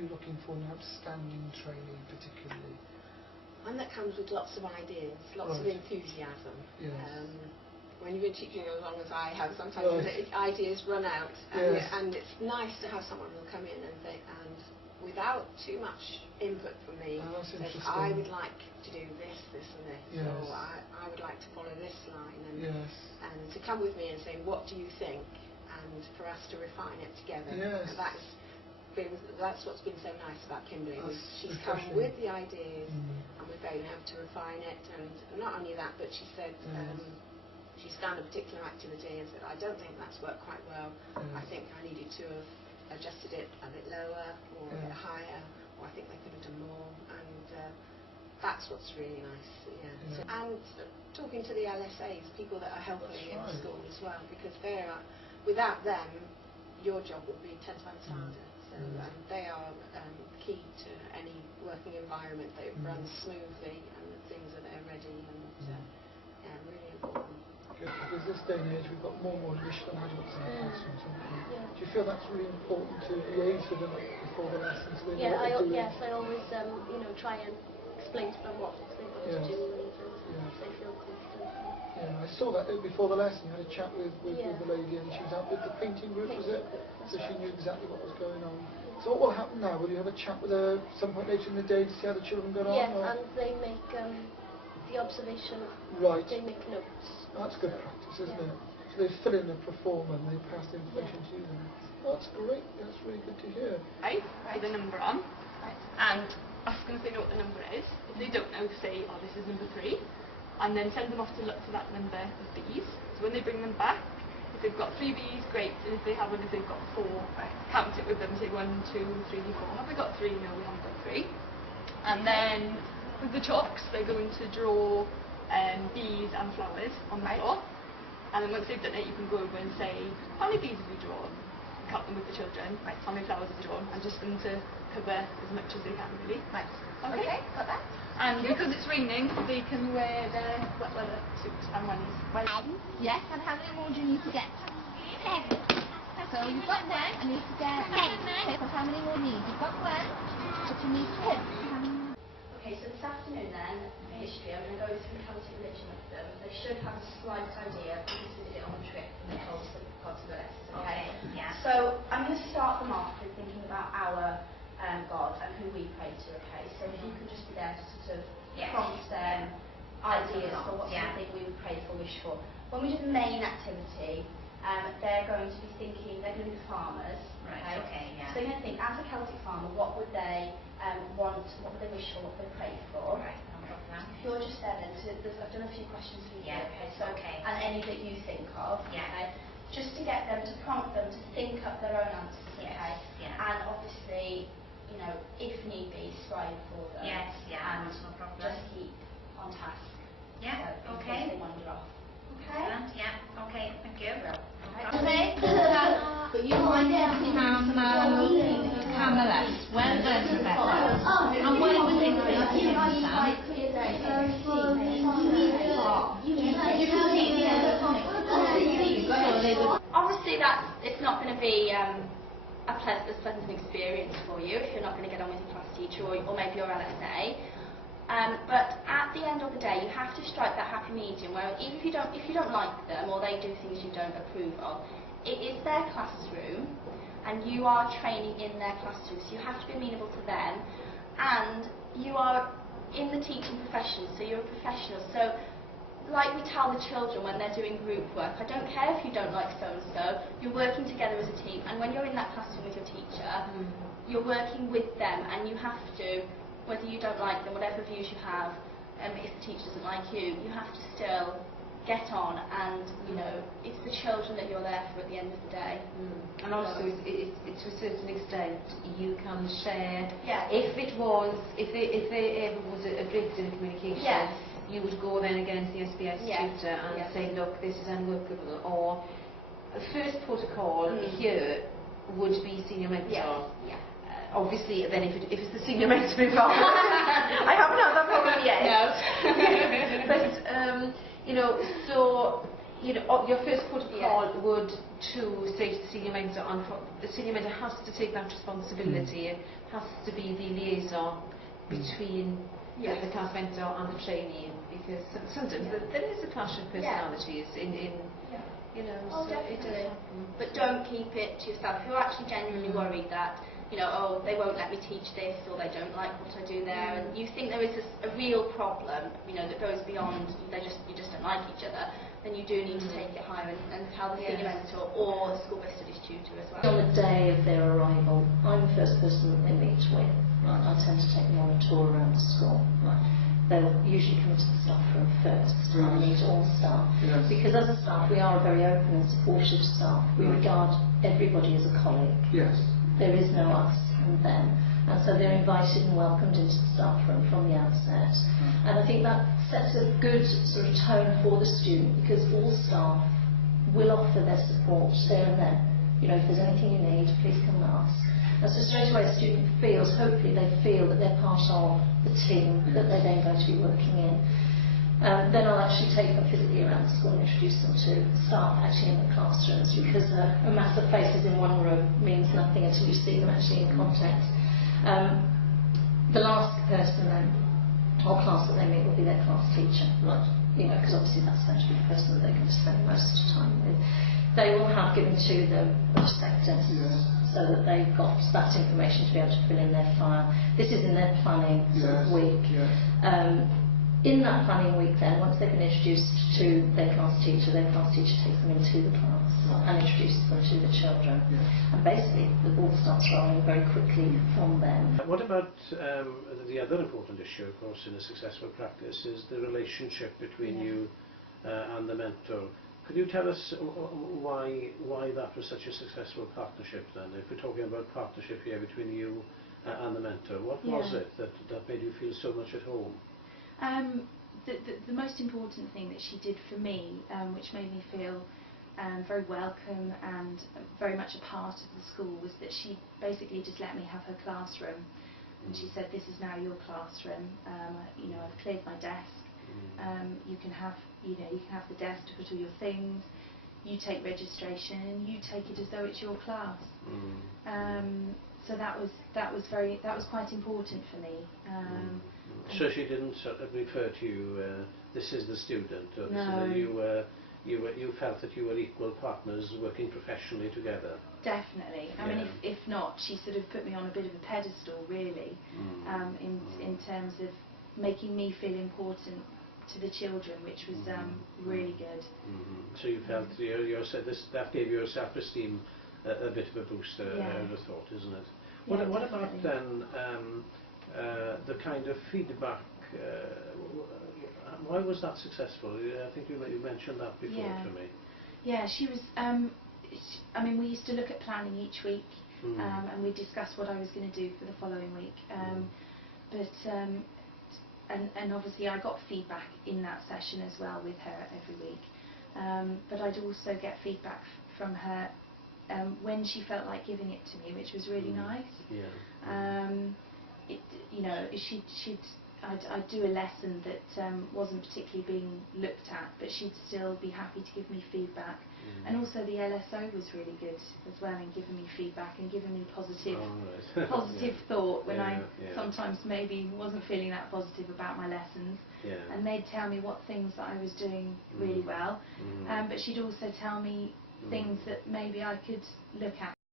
you looking for in an outstanding trainee particularly? One that comes with lots of ideas, lots of enthusiasm. Yes. When you've been teaching as long as I have, sometimes ideas run out, and it's nice to have someone who'll come in and think, and without too much input from me, says, I would like to do this, this and this, or I would like to follow this line, and to come with me and say, what do you think, and for us to refine it together. And that's what's been so nice about Kimberly. She's come with the ideas, and we've been able to refine it, and not only that, but she said, she's done a particular activity and said, I don't think that's worked quite well. I think I needed to have adjusted it a bit lower or a bit higher, or I think they could have done more. And that's what's really nice. So, and talking to the LSAs, people that are helping in the school as well, because without them, your job would be 10 times harder. So they are key to any working environment that it runs smoothly and things are there ready, and really important. Because this day and age we've got more and more English languages in our classrooms, haven't we? Do you feel that's really important to liaise with them before the lessons? Yes, I always try and explain to them what they've got to do, and they feel confident. I saw that before the lesson. You had a chat with the lady, and she was out with the painting group, was it? So she knew exactly what was going on. So what will happen now? Will you have a chat with her some point later in the day to see how the children got on? Yeah, and they make the observation. Right. They make notes. That's good practice, isn't it? So they fill in the performer and they pass the information to them. Oh, that's great. That's really good to hear. Put the number on, and ask them if they know what the number is. If they don't know, say, oh, this is number 3, and then send them off to look for that number of B's. So when they bring them back, if they've got 3 B's, great. And if they've got 4, count it with them. Say 1, 2, 3, 4. Have we got 3? No, we haven't got 3. And then with the chalks, they're going to draw bees and flowers on the floor. And then once they've done it, you can go over and say, how many bees have you drawn? Count them with the children. How many flowers have you drawn? And just them to cover as much as they can, really. Okay, got that. And because it's raining, they can wear their wet weather suits and wellies. Yes, and how many more do you need to get? 10. So you've got 10, and you need to get 10. So how many more do you need? You've got 1, but you need 2. Okay, so this afternoon then, for history, I'm going to go through Celtic religion with them. They should have a slight idea because we did it on the trip and they told us that we've got to the lessons, okay? So I'm going to start them off with thinking about our God and who we pray to, okay? So if you could just be there to sort of prompt them ideas for what something we would pray for, wish for. When we do the main activity, they're going to be thinking, they're going to be farmers. So you're going to think, as a Celtic farmer, what would they want, what would they wish for, what would they pray for? If you're just there then, I've done a few questions for you, and any that you think of, just to get them, to prompt them to think up their own answers, and obviously, if need be, strive for them, and just keep on task, in case they wander off. Thank you. But you want Camelus. Well done, Rebecca. And what was it that you Obviously, it's not going to be a pleasant experience for you if you're not going to get on with your class teacher or maybe your LSA. But at the end of the day, you have to strike that happy medium where even if you don't like them or they do things you don't approve of, it is their classroom and you are training in their classroom, so you have to be amenable to them, and you are in the teaching profession, so you're a professional. So like we tell the children when they're doing group work, I don't care if you don't like so-and-so, you're working together as a team, and when you're in that classroom with your teacher, you're working with them, and you have to, whether you don't like them, whatever views you have, if the teacher doesn't like you, you have to still get on, and it's the children that you're there for at the end of the day. And also, it's to a certain extent you can share. If there was a breakdown in communication, you would go then again to the SBS tutor and say, look, this is unworkable, or the first protocol here would be senior mentor. Obviously, then if it's the senior mentor involved, I haven't had that problem yet. No. But so you know, your first port of call would to say to the senior mentor, the senior mentor has to take that responsibility. It has to be the liaison between the class mentor and the trainee, because sometimes there is a clash of personalities in you know, oh, so definitely. it does happen. But don't keep it to yourself. If you're actually genuinely worried that, you know, oh, they won't let me teach this, or they don't like what I do there, and you think there is a real problem, you know, that goes beyond you just don't like each other, then you do need to take it higher and tell the senior mentor or the school-based studies tutor as well. On the day of their arrival, I'm the first person that they meet with. Right. I tend to take them on a tour around the school. Right. They'll usually come to the staff room first and meet all staff. Yes. Because as a staff, we are a very open and supportive staff. We regard everybody as a colleague. Yes. There is no us and them. And so they're invited and welcomed into the staff room from the outset. And I think that sets a good sort of tone for the student, because all staff will offer their support there and then. You know, if there's anything you need, please come and ask. And so straight away a student feels, hopefully they feel that they're part of the team that they're then going to be working in. Then I'll actually take them physically around the school and introduce them to staff actually in the classrooms, because a mass of faces in one room means nothing until you see them actually in context. The last person then, or class that they meet, will be their class teacher. Right. You know, because obviously that's going to be the person that they're going to spend most of the time with. They will have given to them a prospectus, so that they've got that information to be able to fill in their file. This is in their planning sort of week. In that planning week then, once they've been introduced to their class teacher takes them into the class and introduces them to the children. And basically the ball starts rolling very quickly from then. What about the other important issue, of course, in a successful practice is the relationship between you and the mentor. Could you tell us why that was such a successful partnership then? If we're talking about partnership here between you and the mentor, what was it that made you feel so much at home? The most important thing that she did for me, which made me feel very welcome and very much a part of the school, was that she basically just let me have her classroom, and she said, "This is now your classroom. You know, I've cleared my desk. You can have the desk to put all your things. You take registration and you take it as though it's your class." So that was quite important for me. So she didn't sort of refer to you, this is the student, or no. You felt that you were equal partners working professionally together. Definitely. I mean, if not, she sort of put me on a bit of a pedestal, really, in terms of making me feel important to the children, which was really good. So you felt that gave your self-esteem a bit of a boost, I would have thought, isn't it? What about then the kind of feedback? Why was that successful? I think you mentioned that before to me. Yeah, she was. I mean, we used to look at planning each week, and we discussed what I was going to do for the following week. And obviously I got feedback in that session as well with her every week. But I'd also get feedback from her when she felt like giving it to me, which was really nice. You know, I'd do a lesson that wasn't particularly being looked at, but she'd still be happy to give me feedback. And also the LSO was really good as well in giving me feedback and giving me positive thought when I sometimes maybe wasn't feeling that positive about my lessons. And they'd tell me what things that I was doing really well, but she'd also tell me things that maybe I could look at